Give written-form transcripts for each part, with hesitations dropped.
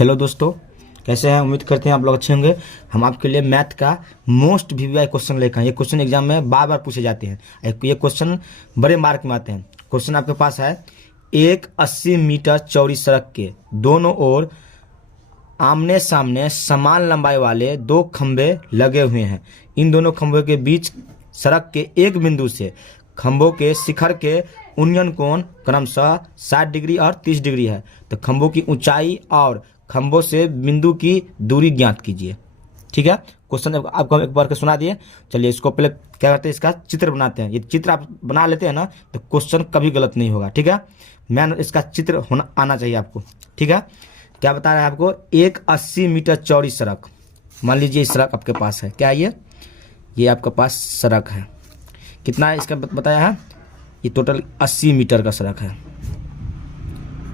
Hello दोस्तों, कैसे हैं? उम्मीद करते हैं आप लोग अच्छे होंगे। हम आपके लिए मैथ का मोस्ट वीवीआई क्वेश्चन लेकर आए। ये क्वेश्चन एग्जाम में बार बार पूछे जाते हैं। ये क्वेश्चन बड़े मार्क में आते हैं। क्वेश्चन आपके पास है, एक 80 मीटर चौड़ी सड़क के दोनों ओर आमने सामने समान लंबाई वाले दो खंभे लगे हुए हैं। इन दोनों खंभों के बीच सड़क के एक बिंदु से खंभों के शिखर के उन्नयन कोण क्रमशः 60 डिग्री और 30 डिग्री है। तो खंभों की ऊंचाई और खंभों से बिंदु की दूरी ज्ञात कीजिए। ठीक है, क्वेश्चन आपको हम एक बार के सुना दिए। चलिए इसको पहले क्या करते हैं, इसका चित्र बनाते हैं। ये चित्र आप बना लेते हैं ना तो क्वेश्चन कभी गलत नहीं होगा। ठीक है, मैन इसका चित्र होना आना चाहिए आपको। ठीक है, क्या बता रहा है आपको, एक 80 मीटर चौड़ी सड़क। मान लीजिए इस सड़क आपके पास है। क्या है ये आपके पास सड़क है। कितना है इसका बताया है, ये टोटल 80 मीटर का सड़क है।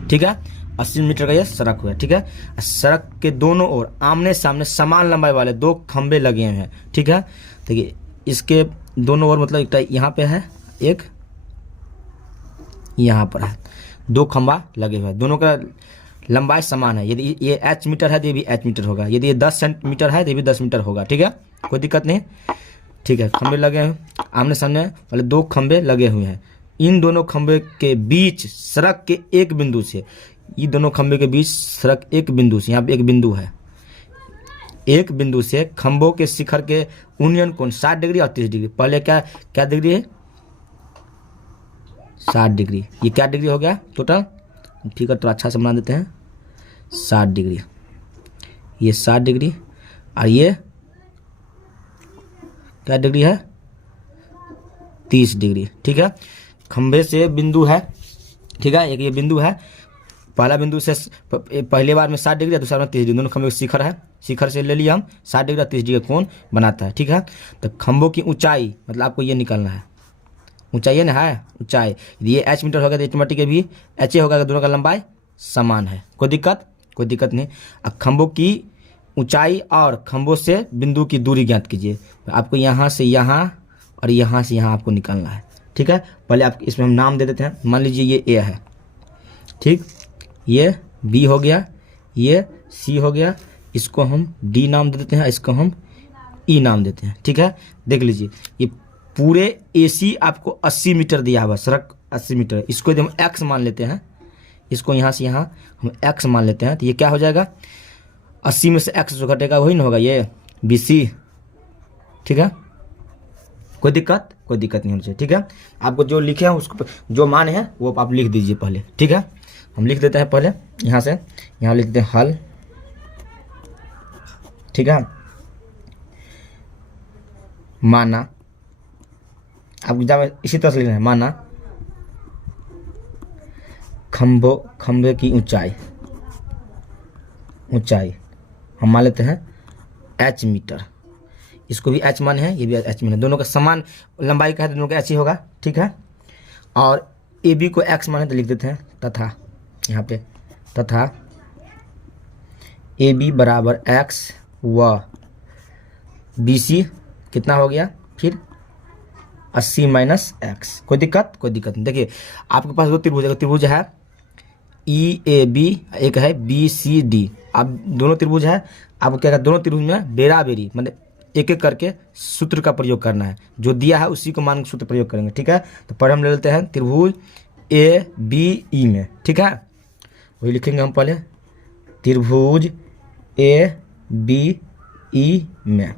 ठीक है, 80 मीटर का ये सड़क हुआ। ठीक है, सड़क के दोनों ओर आमने सामने समान लंबाई वाले दो खंबे लगे हुए हैं। ठीक है, देखिए इसके दोनों ओर मतलब एक यहाँ पे है, एक यहाँ पर है, दो खंबा लगे हुए हैं। दोनों का लंबाई समान है। यदि ये h मीटर है तो ये भी h मीटर होगा। यदि ये 10 सेंटीमीटर है तो ये भी 10 मीटर होगा। ठीक है, कोई दिक्कत नहीं। ठीक है, खंबे लगे हैं, आमने सामने वाले दो खंबे लगे हुए हैं। इन दोनों खंबे के बीच सड़क के एक बिंदु से, ये दोनों खंबे के बीच सड़क एक बिंदु से, यहाँ पे एक बिंदु है, एक बिंदु से खंभों के शिखर के उन्नयन कोण 60 डिग्री और 30 डिग्री। पहले क्या क्या डिग्री है, 60 डिग्री। ये क्या डिग्री हो गया टोटल? ठीक है, तो अच्छा से बना देते हैं, 60 डिग्री। ये 60 डिग्री और ये क्या डिग्री है, 30 डिग्री। ठीक है, खंभे से बिंदु है। ठीक है, एक ये बिंदु है, पहला बिंदु से पहले बार में 60 डिग्री, दूसरा में 30 डिग्री। दोनों खंभे का शिखर है, शिखर से ले लिया हम 60 डिग्री और 30 डिग्री कोण बनाता है। ठीक है, तो खंभों की ऊंचाई मतलब आपको ये निकालना है, ऊंचाई है ना, है ऊंचाई। यदि ये h मीटर होगा तो ऑटोमेटिक भी h होगा, दोनों का लंबाई समान है। कोई दिक्कत नहीं। अब खंभों की ऊंचाई और खंभों से बिंदु की दूरी ज्ञात कीजिए। आपको यहाँ से यहाँ और यहाँ से यहाँ आपको निकालना है। ठीक है, पहले आप इसमें हम नाम दे देते हैं। मान लीजिए ये A है, ठीक, ये B हो गया, ये C हो गया, इसको हम D नाम दे देते हैं, इसको हम E नाम देते हैं। ठीक है, देख लीजिए ये पूरे AC आपको 80 मीटर दिया हुआ, सड़क 80 मीटर। इसको यदि हम x मान लेते हैं, इसको यहाँ से यहाँ हम x मान लेते हैं, तो ये क्या हो जाएगा, 80 में से x जो घटेगा वही ना होगा, ये BC। ठीक है, कोई दिक्कत नहीं होनी चाहिए। ठीक है, आपको जो लिखे हैं उसको जो मान है वो आप लिख दीजिए पहले। ठीक है, हम लिख देते हैं पहले, यहाँ से यहाँ लिख देते हैं हल। ठीक है, माना, आपको जब इसी तरह से लिखना है, माना खंभे की ऊंचाई हम मान लेते हैं h मीटर। इसको भी h मान है, ये भी h मान है, दोनों का समान लंबाई का है, दोनों का h ही होगा। ठीक है, और AB को x मान है तो लिख देते हैं तथा, यहाँ पे तथा AB बराबर x व BC कितना हो गया फिर 80 माइनस x। कोई दिक्कत नहीं। देखिए आपके पास दो त्रिभुज है EAB, एक है BCD। अब दोनों त्रिभुज है, आपको क्या, दोनों त्रिभुज में बेराबेरी मतलब एक एक करके सूत्र का प्रयोग करना है। जो दिया है उसी को मान सूत्र प्रयोग करेंगे। ठीक है, तो पहले हम ले लेते हैं त्रिभुज ABE में। ठीक है, वही लिखेंगे हम पहले, त्रिभुज ABE में।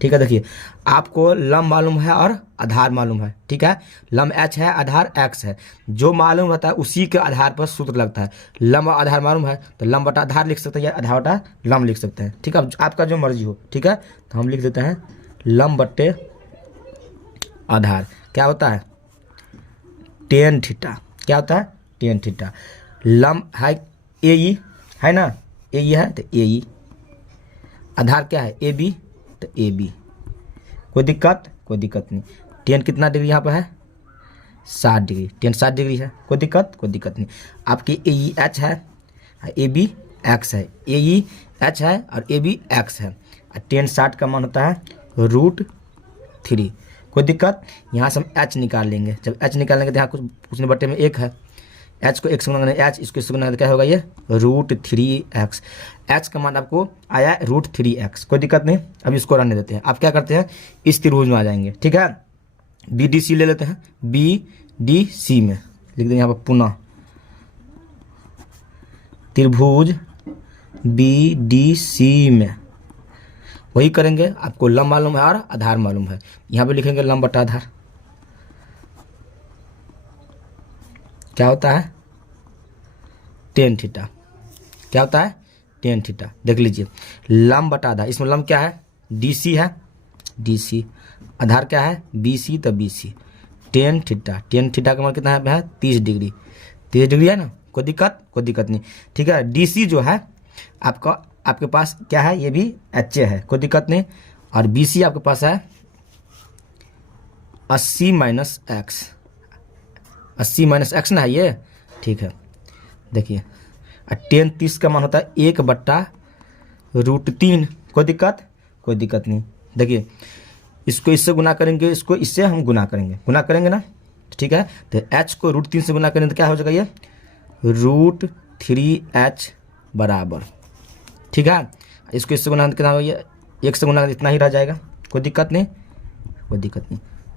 ठीक है, देखिए आपको लंब मालूम है और आधार मालूम है। ठीक है, लंब h है, आधार x है। जो मालूम रहता है उसी के आधार पर सूत्र लगता है। लंब और आधार मालूम है तो लंब बटा आधार लिख सकते हैं या आधार बटा लंब लिख सकते हैं। ठीक है, अब आपका जो मर्जी हो। ठीक है, तो हम लिख देते हैं लंब बट्टे आधार। क्या होता है, tan थीटा। क्या होता है, tan थीटा। लंब है AE है ना, AE है तो AE, आधार क्या है AB तो AB। कोई दिक्कत नहीं। tan कितना डिग्री यहाँ पर है, 60 डिग्री। tan 60 डिग्री है, कोई दिक्कत नहीं। आपकी AE h है, AB x है, AE h है और AB x है। tan 60 का मान होता है √3। कोई दिक्कत, यहाँ से हम h निकाल लेंगे। जब h निकालेंगे तो यहाँ कुछ पूछने बट्टे में 1 है, एच को 1 से गुना करेंगे एच, इसको इससे गुना करेंगे क्या होगा ये √3x। एच का मान आपको आया है √3x, कोई दिक्कत नहीं। अब इसको रहने देते हैं। आप क्या करते हैं इस त्रिभुज में आ जाएंगे, ठीक है। BDC ले लेते हैं, BDC में लिख देंगे यहाँ पर पुनः त्रिभुज BDC में वही करेंगे। आपको लंब मालूम है और आधार मालूम है, यहाँ पे लिखेंगे लंब बटा आधार। क्या होता है tan थीटा, क्या होता है tan थीटा। देख लीजिए लंब बटा आधार, इसमें लंब क्या है DC है, DC, आधार क्या है BC, तो BC tan थीटा का मान कितना है 30 डिग्री, 30 डिग्री है ना, कोई दिक्कत नहीं, ठीक है। DC जो है आपके पास क्या है ये भी HA है, कोई दिक्कत नहीं। और BC आपके पास है 80 माइनस एक्स ना है ये, ठीक है। देखिए tan 30 का मान होता है 1/√3, कोई दिक्कत नहीं। देखिए इसको इससे गुना करेंगे, इसको इससे हम गुना करेंगे ना, ठीक है। तो h को √3 से गुना करेंगे तो क्या हो जाएगा ये √3h बराबर, ठीक है। इसको इससे गुना कितना हो, ये 1 से गुना इतना ही रह जाएगा, कोई दिक्कत नहीं।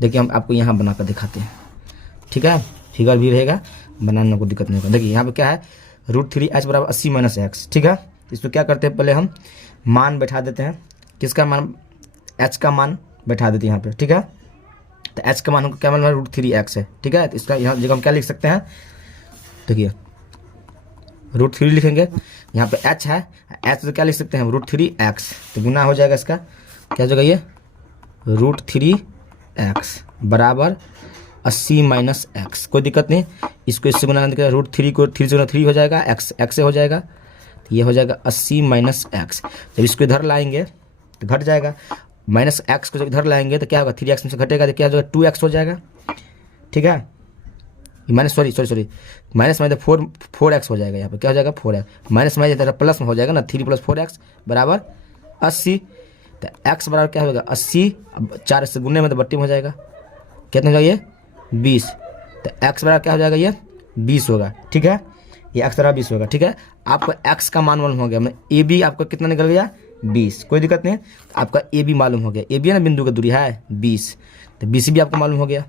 देखिए हम आपको यहाँ बना कर दिखाते हैं, ठीक है। फिगर भी रहेगा, बनाने में कोई दिक्कत नहीं होगा। देखिए यहाँ पे क्या है √3h बराबर 80 माइनस एक्स, ठीक है। इसमें क्या करते हैं पहले हम मान बैठा देते हैं, किसका मान h का मान बैठा देते हैं यहाँ पे, ठीक है। तो h का मान हमको क्या मालूम है √3x है, ठीक है। तो इसका यहाँ जगह हम क्या लिख सकते हैं, देखिए √3 लिखेंगे, यहाँ पे h है, h तो क्या लिख सकते हैं √3x, तो गुना हो जाएगा इसका, क्या हो जाएगा ये √3x बराबर 80 माइनस एक्स, कोई दिक्कत नहीं। इसको इससे गुना करके √3 को 3 से गुना 3 हो जाएगा, x से हो जाएगा, तो ये हो जाएगा 80 माइनस एक्स। जब इसको इधर लाएंगे तो घट जाएगा, माइनस एक्स को जब इधर लाएंगे तो क्या होगा 3x में से घटेगा तो क्या हो जाएगा 2x हो जाएगा, ठीक है। माइनस सॉरी माइनस में 4x हो जाएगा, यहाँ पे क्या हो जाएगा 4x, माइनस में प्लस में हो जाएगा ना, 3 + 4x बराबर 80। तो x बराबर क्या होगा 80, अब 4 से गुने में तो बट्टी में हो जाएगा, कितना हो जाएगा ये 20। तो x बराबर क्या हो जाएगा ये 20 होगा, ठीक है। ये x बराबर 20 होगा, ठीक है। आपको x का मान मालूम हो गया, मैं AB आपको कितना निकल गया 20, कोई दिक्कत नहीं। आपका AB मालूम हो गया, AB है ना बिंदु की दूरी है 20, तो BC भी आपको मालूम हो गया,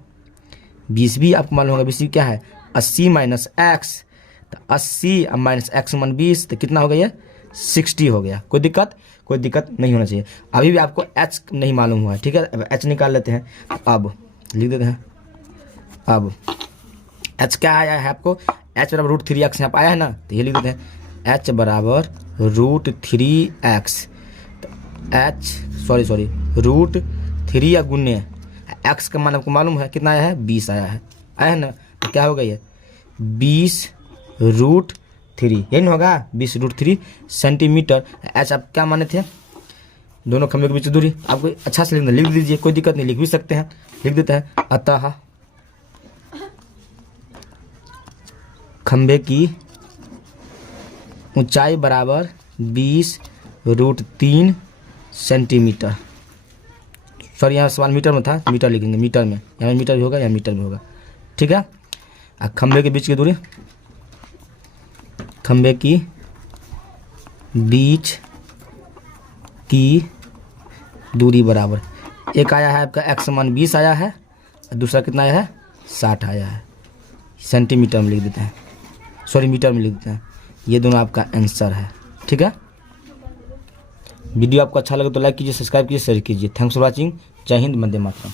BC भी आपको मालूम होगा। BC क्या है 80 माइनस एक्स, तो 80 अब माइनस एक्स मान 20, तो कितना हो गया ये 60 हो गया, कोई दिक्कत नहीं होना चाहिए। अभी भी आपको h नहीं मालूम हुआ है, ठीक है। अब h निकाल लेते हैं, अब लिख देते हैं। अब h क्या आया है आपको, h बराबर √3x यहाँ पर आया है ना, तो ये लिख देते हैं h बराबर √3x, √3 या गुने x का मान आपको मालूम है कितना आया है 20 आया है ना, तो क्या होगा ये 20√3, यही ना होगा 20√3 सेंटीमीटर। h आप क्या माने थे, दोनों खंभे के बीच दूरी, आपको अच्छा से लिख दीजिए, कोई दिक्कत नहीं, लिख भी सकते हैं, लिख देते हैं। अतः खंभे की ऊंचाई बराबर 20√3 सेंटीमीटर, सॉरी यहाँ सवाल मीटर में था, मीटर लिखेंगे, मीटर में, यहाँ मीटर भी होगा, यहाँ मीटर में होगा, ठीक है। खंभे के बीच की दूरी, खंभे की बीच की दूरी बराबर, एक आया है आपका x मान 20 आया है, और दूसरा कितना आया है 60 आया है, सेंटीमीटर में लिख देते हैं, सॉरी मीटर में लिख देते हैं। ये दोनों आपका आंसर है, ठीक है। वीडियो आपको अच्छा लगे तो लाइक कीजिए, सब्सक्राइब कीजिए, शेयर कीजिए। Thanks for watching. जय हिंद, वंदे मातरम।